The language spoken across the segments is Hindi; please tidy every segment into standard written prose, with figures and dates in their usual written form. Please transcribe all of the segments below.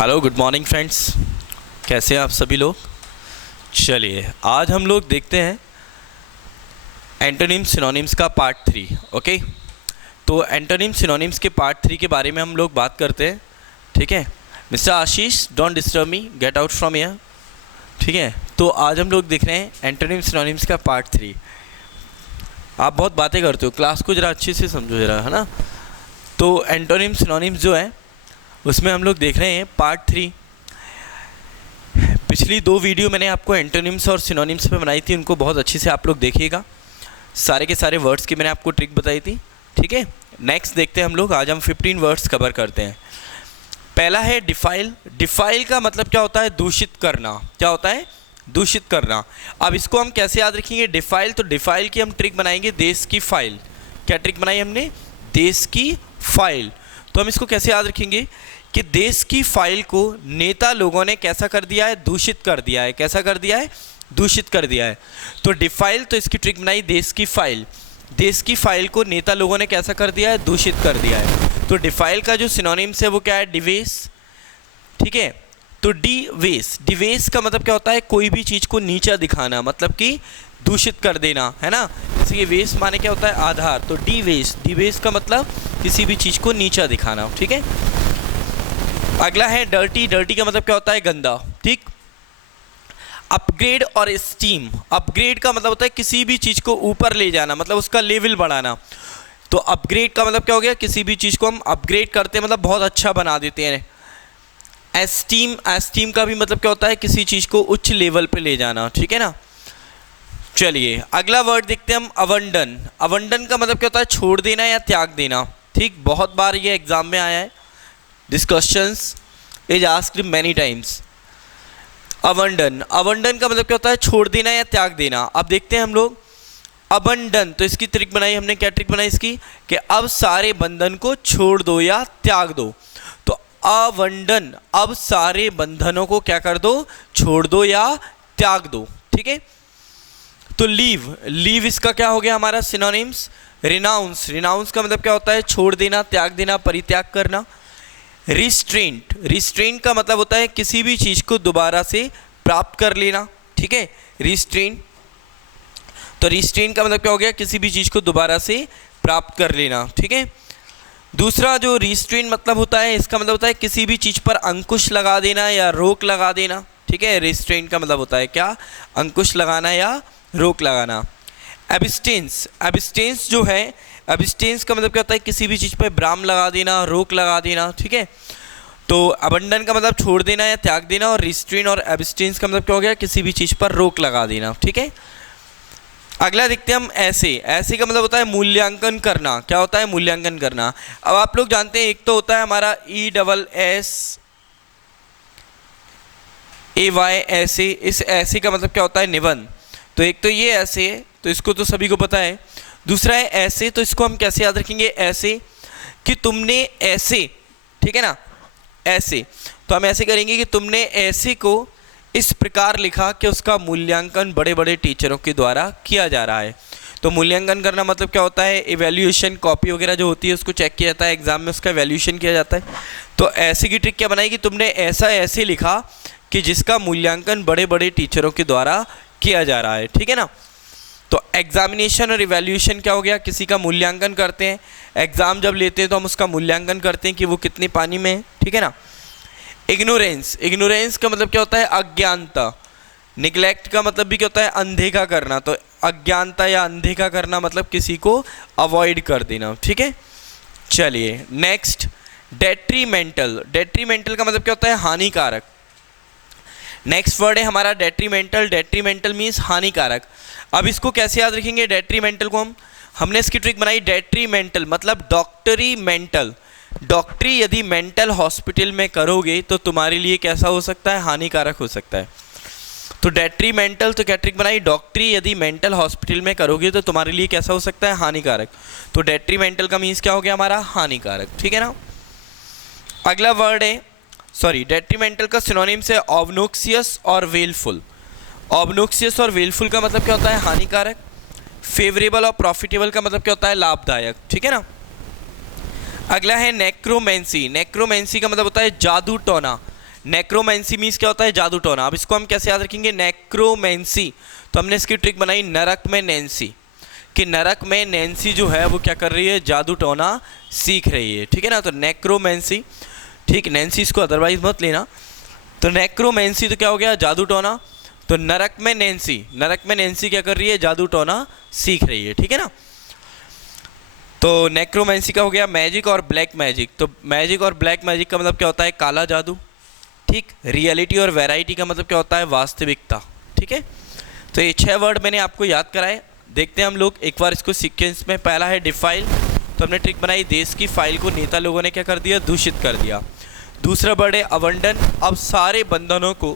हेलो गुड मॉर्निंग फ्रेंड्स, कैसे हैं आप सभी लोग। चलिए आज हम लोग देखते हैं एंटोनिम सिनोनिम्स का पार्ट 3। ओके, तो एंटोनिम सिनोनिम्स के पार्ट 3 के बारे में हम लोग बात करते हैं। ठीक है mister Ashish, don't disturb me, get out from here. ठीक है, तो आज हम लोग देख रहे हैं एंटोनिम सिनोनिम्स का पार्ट 3। आप बहुत बातें करते हो, क्लास को ज़रा अच्छे से समझो ज़रा, है ना। तो एंटोनिम सिनोनिम्स जो है उसमें हम लोग देख रहे हैं पार्ट 3। पिछली 2 वीडियो मैंने आपको एंटोनिम्स और सिनोनिम्स पे बनाई थी, उनको बहुत अच्छे से आप लोग देखिएगा। सारे के सारे वर्ड्स की मैंने आपको ट्रिक बताई थी। ठीक है, नेक्स्ट देखते हैं हम लोग। आज हम 15 वर्ड्स कवर करते हैं। पहला है डिफाइल। डिफाइल का मतलब क्या होता है? दूषित करना। क्या होता है? दूषित करना। अब इसको हम कैसे याद रखेंगे? डिफाइल, तो डिफाइल की हम ट्रिक बनाएंगे देश की फाइल। क्या ट्रिक बनाई हमने? देश की फाइल। तो हम इसको कैसे याद रखेंगे कि देश की फाइल को नेता लोगों ने कैसा कर दिया है? दूषित कर दिया है। कैसा कर दिया है? दूषित कर दिया है। तो डिफाइल, तो इसकी ट्रिक बनाई देश की फाइल। देश की फाइल को नेता लोगों ने कैसा कर दिया है? दूषित कर दिया है। तो डिफाइल का जो सिनोनिम्स है वो क्या है? डिवेस। ठीक है, तो डिवेस, डिवेस का मतलब क्या होता है? कोई भी चीज़ को नीचा दिखाना, मतलब कि दूषित कर देना, है ना। जैसे ये वेस्ट माने क्या होता है? आधार। तो डिवेस, डिवेस का मतलब किसी भी चीज़ को नीचा दिखाना। ठीक है, अगला है डर्टी। डर्टी का मतलब क्या होता है? गंदा। ठीक, अपग्रेड और स्टीम। अपग्रेड का मतलब होता है किसी भी चीज़ को ऊपर ले जाना, मतलब उसका लेवल बढ़ाना। तो अपग्रेड का मतलब क्या हो गया? किसी भी चीज़ को हम अपग्रेड करते हैं, मतलब बहुत अच्छा बना देते हैं। एस्टीम, एस्टीम का भी मतलब क्या होता है? किसी चीज़ को उच्च लेवल पे ले जाना। ठीक है ना। चलिए अगला वर्ड देखते हैं हम, अवंडन। अवंडन का मतलब क्या होता है? छोड़ देना या त्याग देना। ठीक, बहुत बार ये एग्जाम में आया है। This questions is asked many times. Abandon, abandon का मतलब क्या होता है? छोड़ देना या त्याग देना। अब देखते हैं हम लोग अबंडन, तो इसकी ट्रिक बनाई हमने। क्या ट्रिक बनाई इसकी? कि अब सारे बंधन को छोड़ दो या त्याग दो। तो अवंडन, अब सारे बंधनों को क्या कर दो? छोड़ दो या त्याग दो। ठीक है, तो लीव, लीव इसका क्या हो गया हमारा सिनोनिम्स? रिनाउंस। रिनाउंस का मतलब क्या होता है? छोड़ देना, त्याग देना, परित्याग करना। रिस्ट्रेंट, रिस्ट्रेंट का मतलब होता है किसी भी चीज़ को दोबारा से प्राप्त कर लेना। ठीक है, रिस्ट्रेंट। तो रिस्ट्रेंट का मतलब क्या हो गया? किसी भी चीज़ को दोबारा से प्राप्त कर लेना। ठीक है, दूसरा जो रिस्ट्रेंट मतलब होता है, इसका मतलब होता है किसी भी चीज़ पर अंकुश लगा देना या रोक लगा देना। ठीक है, रिस्ट्रेंट का मतलब होता है क्या? अंकुश लगाना या रोक लगाना। एब्स्टेंस, एब्स्टेंस जो है, एब्स्टेंस का मतलब क्या होता है? किसी भी चीज़ पर विराम लगा देना, रोक लगा देना। ठीक है, तो अबंडन का मतलब छोड़ देना या त्याग देना, और रिस्ट्रेन और एब्स्टेंस का मतलब क्या हो गया? किसी भी चीज़ पर रोक लगा देना। ठीक है, अगला देखते हैं हम ऐसे। ऐसे का मतलब होता है मूल्यांकन करना। क्या होता है? मूल्यांकन करना। अब आप लोग जानते हैं एक तो होता है हमारा ESSAY ऐसे। इस ऐसे का मतलब क्या होता है? निबंध। तो एक तो ये ऐसे है, तो इसको तो सभी को पता है। दूसरा है ऐसे, तो इसको हम कैसे याद रखेंगे? ऐसे कि तुमने ऐसे, ठीक है ना, ऐसे। तो हम ऐसे करेंगे कि तुमने ऐसे को इस प्रकार लिखा कि उसका मूल्यांकन बड़े बड़े टीचरों के द्वारा किया जा रहा है। तो मूल्यांकन करना मतलब क्या होता है? इवैल्यूएशन, कॉपी वगैरह जो होती है उसको चेक किया जाता है, एग्जाम में उसका इवैल्यूएशन किया जाता है। तो ऐसे की ट्रिक क्या बनाई कि तुमने ऐसा ऐसे लिखा कि जिसका मूल्यांकन बड़े बड़े टीचरों के द्वारा किया जा रहा है। ठीक है ना। तो एग्जामिनेशन और इवैल्यूएशन क्या हो गया? किसी का मूल्यांकन करते हैं। एग्ज़ाम जब लेते हैं तो हम उसका मूल्यांकन करते हैं कि वो कितने पानी में है। ठीक है ना। इग्नोरेंस, इग्नोरेंस का मतलब क्या होता है? अज्ञानता। निगलेक्ट का मतलब भी क्या होता है? अनदेखा करना। तो अज्ञानता या अनदेखा करना मतलब किसी को अवॉइड कर देना। ठीक है, चलिए नेक्स्ट, डेट्रीमेंटल। डेट्रीमेंटल का मतलब क्या होता है? हानिकारक। नेक्स्ट वर्ड है हमारा डेट्रीमेंटल। डेट्रीमेंटल मीन्स हानिकारक। अब इसको कैसे याद रखेंगे? डेट्रीमेंटल को हमने इसकी ट्रिक बनाई। डेट्रीमेंटल मतलब डॉक्टरी मेंटल। डॉक्टरी यदि मेंटल हॉस्पिटल में करोगे तो तुम्हारे लिए कैसा हो सकता है? हानिकारक हो सकता है। तो डेट्रीमेंटल, तो क्या ट्रिक बनाई? डॉक्टरी यदि मेंटल हॉस्पिटल में करोगे तो तुम्हारे लिए कैसा हो सकता है? हानिकारक। तो डेट्रीमेंटल का मीन्स क्या हो गया हमारा? हानिकारक। ठीक है ना। अगला वर्ड है, सॉरी, डेट्रीमेंटल का सिनोनिम्स है ऑब्नोक्सियस और वेलफुल। ऑब्नोक्सियस और वेलफुल का मतलब क्या होता है? हानिकारक। फेवरेबल और प्रॉफिटेबल का मतलब क्या होता है? लाभदायक। ठीक है ना। अगला है नेक्रोमेंसी। नेक्रोमेंसी का मतलब होता है जादू टोना। नेक्रोमेंसी मीन्स क्या होता है, जादू टोना। अब इसको हम कैसे याद रखेंगे, नेक्रोमेंसी, तो हमने इसकी ट्रिक बनाई नरक में नैंसी, कि नरक में नैंसी जो है वो क्या कर रही है, जादू टोना सीख रही है, ठीक है ना। तो नेक्रोमेंसी, ठीक, नैंसी इसको अदरवाइज मत लेना। तो नेक्रोमेंसी तो क्या हो गया, जादू टोना। तो नरक में नैंसी, नरक में नैंसी क्या कर रही है, जादू टोना सीख रही है, ठीक है ना। तो नेक्रोमेंसी का हो गया मैजिक और ब्लैक मैजिक। तो मैजिक और ब्लैक मैजिक का मतलब क्या होता है, काला जादू, ठीक। रियलिटी और वैरायटी का मतलब क्या होता है, वास्तविकता, ठीक है। तो ये 6 वर्ड मैंने आपको याद कराए। देखते हैं हम लोग एक बार इसको सीक्वेंस में। पहला है डिफाइल, तो हमने ट्रिक बनाई, देश की फाइल को नेता लोगों ने क्या कर दिया, दूषित कर दिया। दूसरा वर्ड है अबंडन, अब सारे बंधनों को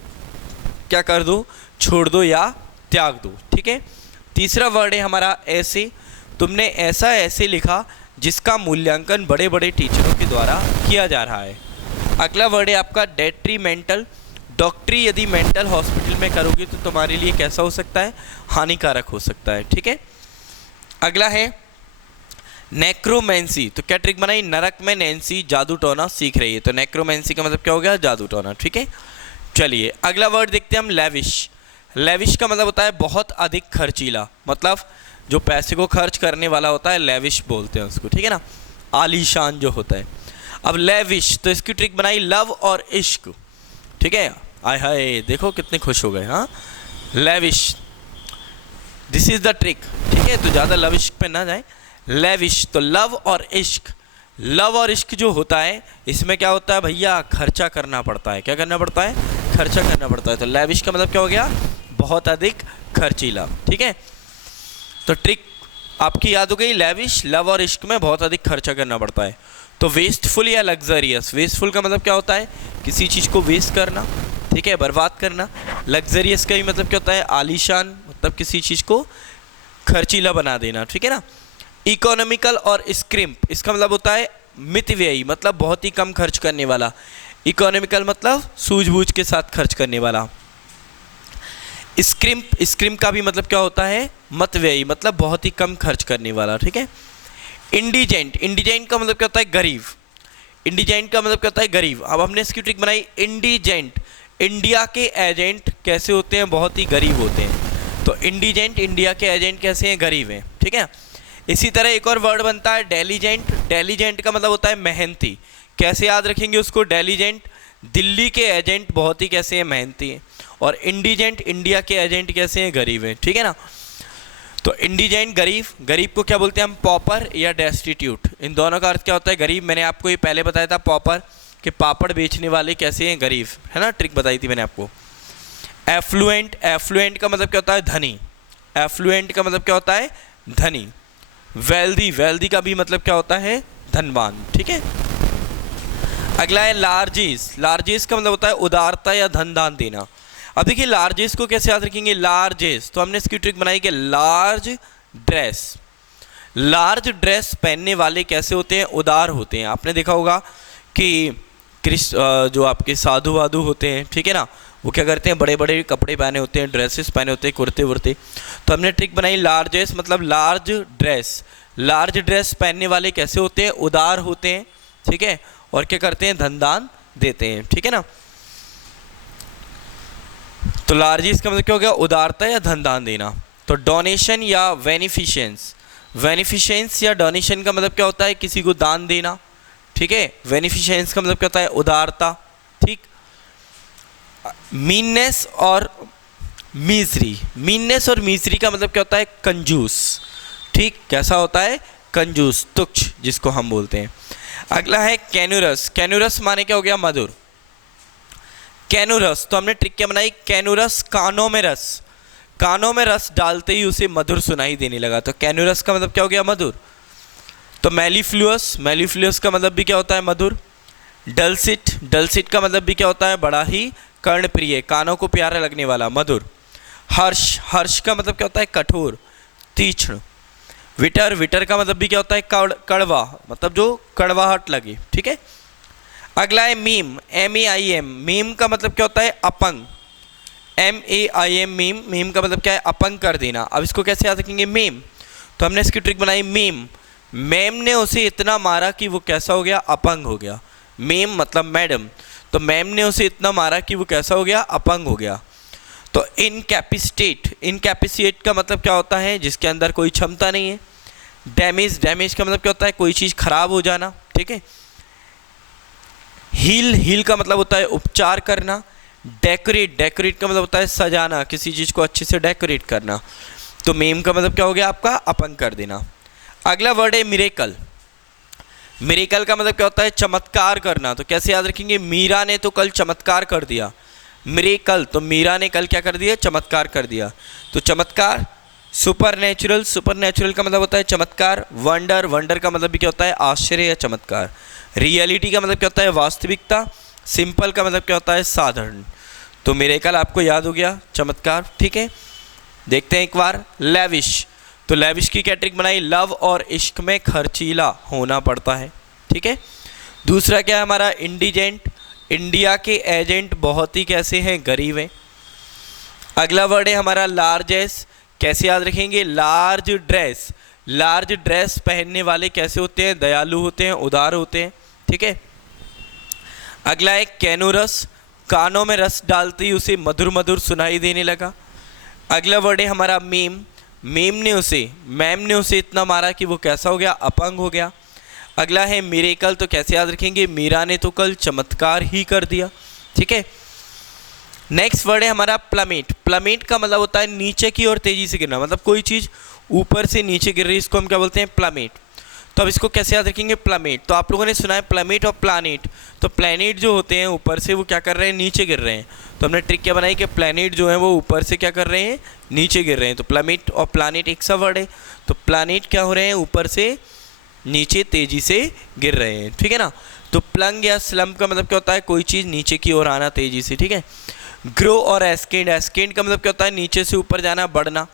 क्या कर दो, छोड़ दो या त्याग दो, ठीक है। तीसरा वर्ड है हमारा ऐसे, तुमने ऐसा ऐसे लिखा जिसका मूल्यांकन बड़े बड़े टीचरों के द्वारा किया जा रहा है। अगला वर्ड है आपका डेट्रीमेंटल, डॉक्टरी यदि मेंटल हॉस्पिटल में करोगे तो तुम्हारे लिए कैसा हो सकता है, हानिकारक हो सकता है, ठीक है। अगला है नेक्रोमेंसी, तो क्या ट्रिक बनाई, नरक में नैंसी जादू टोना सीख रही है। तो नेक्रोमेंसी का मतलब क्या हो गया, जादू टोना, ठीक है। चलिए अगला वर्ड देखते हैं हम, लेविश। लेविश का मतलब होता है बहुत अधिक खर्चीला, मतलब जो पैसे को खर्च करने वाला होता है, लेविश बोलते हैं उसको, ठीक है ना, आलीशान जो होता है। अब लेविश, तो इसकी ट्रिक बनाई लव और इश्क, ठीक है। आय हाय, देखो कितने खुश हो गए, हाँ। Lavish, this is the trick, ठीक है। तो ज़्यादा लव इश्क पे ना जाए, लेविश, तो लव और इश्क। लव और इश्क जो होता है इसमें क्या होता है भैया, खर्चा करना पड़ता है। क्या करना पड़ता है, खर्चा करना पड़ता है। तो लेविश का मतलब क्या हो गया, बहुत अधिक खर्चीला, ठीक है। तो ट्रिक आपकी याद हो गई, लेविश, लव और इश्क में बहुत अधिक खर्चा करना पड़ता है। तो वेस्टफुल या लग्जरियस, वेस्टफुल का मतलब क्या होता है, किसी चीज़ को वेस्ट करना, ठीक है, बर्बाद करना। लग्जरियस का भी मतलब क्या होता है, आलीशान, मतलब किसी चीज़ को खर्चीला बना देना, ठीक है ना। इकोनॉमिकल और स्क्रिम्प, इसका मतलब होता है मितव्ययी, मतलब बहुत ही कम खर्च करने वाला। इकोनॉमिकल मतलब सूझबूझ के साथ खर्च करने वाला। स्क्रिम्प, स्क्रिम्प का भी मतलब क्या होता है, मतव्ययी, मतलब बहुत ही कम खर्च करने वाला, ठीक है। इंडिजेंट, इंडिजेंट का मतलब क्या होता है, गरीब। इंडिजेंट का मतलब क्या होता है, गरीब। अब हमने इसकी ट्रिक बनाई इंडिजेंट, इंडिया के एजेंट कैसे होते हैं, बहुत ही गरीब होते हैं। तो इंडिजेंट, इंडिया के एजेंट कैसे हैं, गरीब हैं, ठीक है। इसी तरह एक और वर्ड बनता है डेलीजेंट। डेलीजेंट का मतलब होता है मेहनती। कैसे याद रखेंगे उसको, डेलीजेंट, दिल्ली के एजेंट बहुत ही कैसे हैं, मेहनती हैं। और इंडिजेंट, इंडिया के एजेंट कैसे हैं, गरीब हैं, ठीक है ना। तो इंडिजेंट गरीब, गरीब को क्या बोलते हैं हम, पॉपर या डेस्टिट्यूट। इन दोनों का अर्थ क्या होता है, गरीब। मैंने आपको ये पहले बताया था पॉपर, कि पापड़ बेचने वाले कैसे हैं, गरीब, है ना, ट्रिक बताई थी मैंने आपको। एफ्लुएंट, एफ्लुएंट का मतलब क्या होता है, धनी। एफ्लुएंट का मतलब क्या होता है, धनी। वेल्दी, वेल्दी का भी मतलब क्या होता है, धनवान, ठीक है। अगला है लार्जेस। लार्जेस का मतलब होता है उदारता या धन दान देना। अब देखिए लार्जेस को कैसे याद रखेंगे, लार्जेस, तो हमने इसकी ट्रिक बनाई कि लार्ज ड्रेस। लार्ज ड्रेस पहनने वाले कैसे होते हैं, उदार होते हैं। आपने देखा होगा कि जो आपके साधु वाधु होते हैं, ठीक है ना, वो क्या करते हैं, बड़े बड़े कपड़े पहने होते हैं, ड्रेसेस पहने होते हैं, कुर्ते वुर्ते। तो हमने ट्रिक बनाई लार्जेस, मतलब लार्ज ड्रेस। लार्ज ड्रेस पहनने वाले कैसे होते हैं, उदार होते हैं, ठीक है, और क्या करते हैं, धन दान देते हैं, ठीक है ना। तो लार्जेस का मतलब क्या हो गया, उदारता या धन दान देना। तो डोनेशन या बेनिफिशियंस, बेनिफिशियंस या डोनेशन का मतलब क्या होता है, किसी को दान देना, ठीक है। बेनिफिशियंस का मतलब क्या होता है, उदारता, ठीक। मीननेस और मीजरी, मीननेस और मीजरी का मतलब क्या होता है, कंजूस, ठीक। कैसा होता है, कंजूस, तुच्छ जिसको हम बोलते हैं। अगला है कैनुरस। कैनुरस माने क्या हो गया, मधुर। कैनुरस, तो हमने ट्रिक क्या बनाई, कैनुरस, कानों में रस। कानों में रस डालते ही उसे मधुर सुनाई देने लगा। तो कैनुरस का मतलब क्या हो गया, मधुर। तो मेलिफ्लुअस, मेलिफ्लुअस का मतलब भी क्या होता है, मधुर। डलसिट, डलसिट का मतलब भी क्या होता है, बड़ा ही कर्णप्रिय, कानों को प्यारा लगने वाला, मधुर। हर्ष, हर्ष का मतलब क्या होता है, कठोर, तीक्ष्ण। विटर, विटर का मतलब भी क्या होता है, कड़वा, मतलब जो कड़वाहट लगे, ठीक है। अगला है मीम, MEIM। मीम का मतलब क्या होता है, अपंग, MAIM, मीम। मीम का मतलब क्या है, अपंग कर देना। अब इसको कैसे याद रखेंगे, मीम, तो हमने इसकी ट्रिक बनाई मीम। मैम ने उसे इतना मारा कि वो कैसा हो गया, अपंग हो गया। मीम मतलब मैडम, तो मैम ने उसे इतना मारा कि वो कैसा हो गया, अपंग हो गया। तो इनकैपेसिटेट का मतलब क्या होता है, जिसके अंदर कोई क्षमता नहीं है। डैमेज का मतलब क्या होता है, कोई चीज़ खराब हो जाना, ठीक है। हील का मतलब होता है उपचार करना। डेकोरेट का मतलब होता है सजाना, किसी चीज़ को अच्छे से डेकोरेट करना। तो मेम का मतलब क्या हो गया आपका, अपंग कर देना। अगला वर्ड है मिरेकल। मिरेकल का मतलब क्या होता है, चमत्कार करना। तो कैसे याद रखेंगे, मीरा ने तो कल चमत्कार कर दिया। मिरेकल, तो मीरा ने कल क्या कर दिया, चमत्कार कर दिया। तो चमत्कार। सुपरनेचुरल का मतलब होता है चमत्कार। वंडर का मतलब भी क्या होता है, आश्चर्य या चमत्कार। रियलिटी का मतलब क्या होता है, वास्तविकता। सिंपल का मतलब क्या होता है, साधारण। तो मिरेकल आपको याद हो गया, चमत्कार, ठीक है। देखते हैं एक बार लेविश। तो लेविश की क्या ट्रिक बनाई, लव और इश्क में खर्चीला होना पड़ता है, ठीक है। दूसरा क्या है हमारा, इंडिजेंट। इंडिया के एजेंट बहुत ही कैसे हैं, गरीब हैं। अगला वर्ड है हमारा लार्जेस्ट। कैसे याद रखेंगे, लार्ज ड्रेस पहनने वाले कैसे होते हैं, दयालु होते हैं, उदार होते हैं, ठीक है। अगला है कैनोरस। कानों में रस डालते ही उसे मधुर मधुर सुनाई देने लगा। अगला वर्ड है हमारा मैम ने उसे इतना मारा कि वो कैसा हो गया, अपंग हो गया। अगला है मिरेकल। तो कैसे याद रखेंगे, मीरा ने तो कल चमत्कार ही कर दिया, ठीक है। नेक्स्ट वर्ड है हमारा प्लमेट का मतलब होता है नीचे की ओर तेजी से गिरना, मतलब कोई चीज़ ऊपर से नीचे गिर रही है, इसको हम क्या बोलते हैं, प्लमेट। तो अब इसको कैसे याद रखेंगे, प्लमेट। तो आप लोगों ने सुना है प्लमेट और प्लानेट। तो प्लैनेट जो होते हैं ऊपर से वो क्या कर रहे हैं, नीचे गिर रहे हैं। तो हमने ट्रिक क्या बनाई कि प्लैनेट जो है वो ऊपर से क्या कर रहे हैं, नीचे गिर रहे हैं। तो प्लमेट और प्लानेट एक सा वर्ड है। तो प्लानेट क्या हो रहे हैं, ऊपर से नीचे तेजी से गिर रहे हैं, ठीक है ना। तो प्लंग या स्लम्प का मतलब क्या होता है, कोई चीज़ नीचे की ओर आना तेजी से, ठीक है। ग्रो और एस्केंड का मतलब क्या होता है, नीचे से ऊपर जाना, बढ़ना।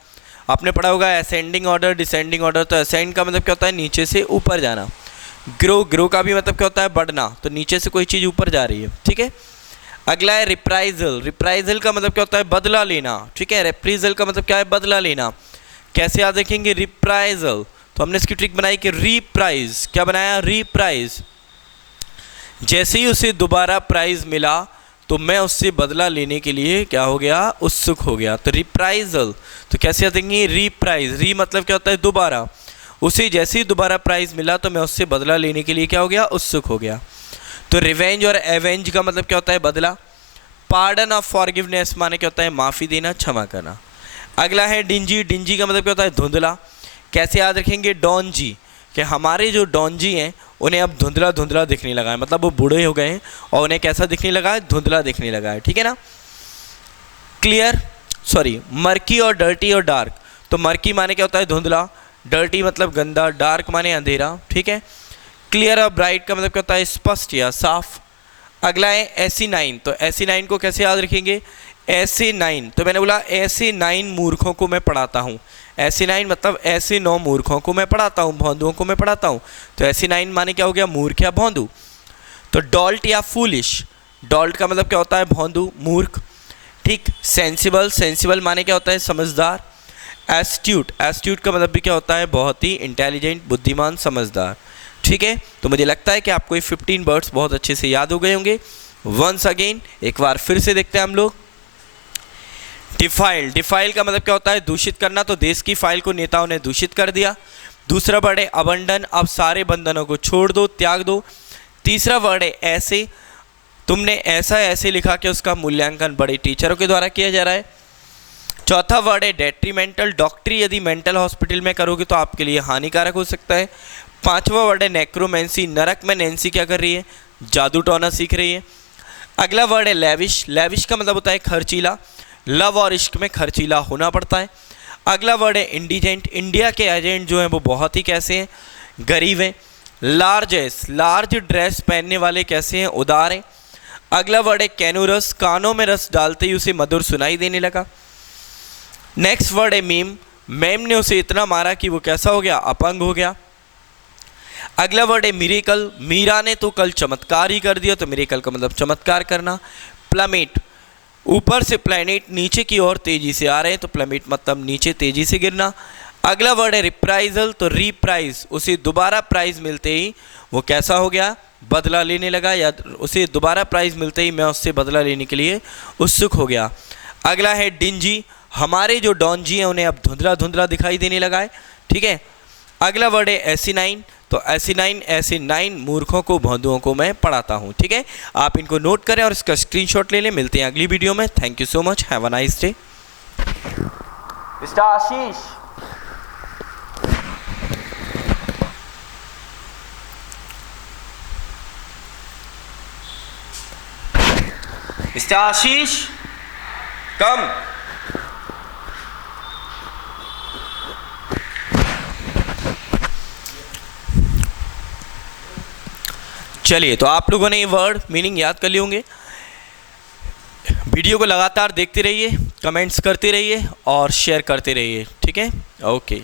आपने पढ़ा होगा असेंडिंग ऑर्डर, डिसेंडिंग ऑर्डर। तो असेंड का मतलब क्या होता है, नीचे से ऊपर जाना। ग्रो का भी मतलब क्या होता है, बढ़ना। तो नीचे से कोई चीज़ ऊपर जा रही है, ठीक है। अगला है रिप्राइजल का मतलब क्या होता है, बदला लेना, ठीक है। रिप्राइजल का मतलब क्या है, बदला लेना। कैसे याद रखेंगे, रिप्राइजल। तो हमने इसकी ट्रिक बनाई कि रीप्राइज। क्या बनाया, रीप्राइज। जैसे ही उसे दोबारा प्राइज मिला तो मैं उससे बदला लेने के लिए क्या हो गया, उत्सुक हो गया। तो रिप्राइजल। तो कैसे याद रखेंगे, रीप्राइज। री मतलब क्या होता है, दोबारा। उसे जैसे ही दोबारा प्राइज मिला तो मैं उससे बदला लेने के लिए क्या हो गया, उत्सुक हो गया। तो रिवेंज और एवेंज का मतलब क्या होता है, बदला। पार्डन और फॉरगिवनेस माने क्या होता है, माफ़ी देना, क्षमा करना। अगला है डिंजी का मतलब क्या होता है, धुंधला। कैसे याद रखेंगे, डॉन जी, कि हमारे जो डॉन जी हैं उन्हें अब धुंधला दिखने लगा है, मतलब वो बूढ़े हो गए हैं और उन्हें कैसा दिखने लगा है, धुंधला दिखने लगा है, ठीक है ना। मर्की और डर्टी और डार्क। तो मर्की माने क्या होता है, धुंधला। डर्टी मतलब गंदा, डार्क माने अंधेरा, ठीक है। क्लियर और ब्राइट का मतलब क्या होता है, स्पष्ट या साफ। अगला है AC9। तो AC9 को कैसे याद रखेंगे, AC9। तो मैंने बोला ऐसे 9 मूर्खों को मैं पढ़ाता हूँ। AC9 मतलब ऐसे 9 मूर्खों को मैं पढ़ाता हूँ, भौंदुओं को मैं पढ़ाता हूँ। तो AC9 माने क्या हो गया, मूर्ख या भौंदू। तो डॉल्ट या फूलिश। डॉल्ट का मतलब क्या होता है, भौंदू, मूर्ख, ठीक। सेंसिबल माने क्या होता है, समझदार। एस्ट्यूट का मतलब भी क्या होता है, बहुत ही इंटेलिजेंट, बुद्धिमान, समझदार, ठीक है। तो मुझे लगता है कि आपको ये 15 वर्ड्स बहुत अच्छे से याद हो गए होंगे। वंस अगेन एक बार फिर से देखते हैं हम लोग। डिफाइल का मतलब क्या होता है, दूषित करना। तो देश की फाइल को नेताओं ने दूषित कर दिया। दूसरा वर्ड है अबंडन। अब सारे बंधनों को छोड़ दो, त्याग दो। तीसरा वर्ड है ऐसे। तुमने ऐसे लिखा कि उसका मूल्यांकन बड़े टीचरों के द्वारा किया जा रहा है। चौथा वर्ड है डेट्रीमेंटल। डॉक्टरी यदि मेंटल हॉस्पिटल में करोगे तो आपके लिए हानिकारक हो सकता है। पांचवा वर्ड है नेक्रोमेंसी। नरक में नैन्सी क्या कर रही है, जादू टोना सीख रही है। अगला वर्ड है लेविश का मतलब होता है खर्चीला। लव और इश्क में खर्चीला होना पड़ता है। अगला वर्ड है इंडिजेंट। इंडिया के एजेंट जो हैं वो बहुत ही कैसे हैं, गरीब हैं। लार्ज ड्रेस पहनने वाले कैसे हैं, उदार हैं। अगला वर्ड है कैनोरस। कानों में रस डालते ही उसे मधुर सुनाई देने लगा। नेक्स्ट वर्ड है मैम ने उसे इतना मारा कि वो कैसा हो गया, अपंग हो गया। अगला वर्ड है मिरेकल। मीरा ने तो कल चमत्कार ही कर दिया। तो मिरेकल का मतलब चमत्कार करना। प्लमेट, ऊपर से प्लैनेट नीचे की ओर तेजी से आ रहे हैं, तो प्लमेट मतलब नीचे तेजी से गिरना। अगला वर्ड है रिप्राइजल। तो रीप्राइज, उसे दोबारा प्राइज मिलते ही वो कैसा हो गया, बदला लेने लगा या उसे दोबारा प्राइज़ मिलते ही मैं उससे बदला लेने के लिए उत्सुक हो गया। अगला है डिंजी, हमारे जो डॉन जी हैं उन्हें अब धुंधला धुंधला दिखाई देने लगा है, ठीक है। अगला वर्ड है एसिनाइन, तो एसिनाइन ऐसे 9 मूर्खों को भोंदुओं को मैं पढ़ाता हूँ, ठीक है। आप इनको नोट करें और इसका स्क्रीनशॉट ले लें। मिलते हैं अगली वीडियो में। Thank you so much, have a nice day. Mister Ashish, mister Ashish, come. चलिए, तो आप लोगों ने ये वर्ड मीनिंग याद कर लिए होंगे। वीडियो को लगातार देखते रहिए, कमेंट्स करते रहिए और शेयर करते रहिए, ठीक है। ओके।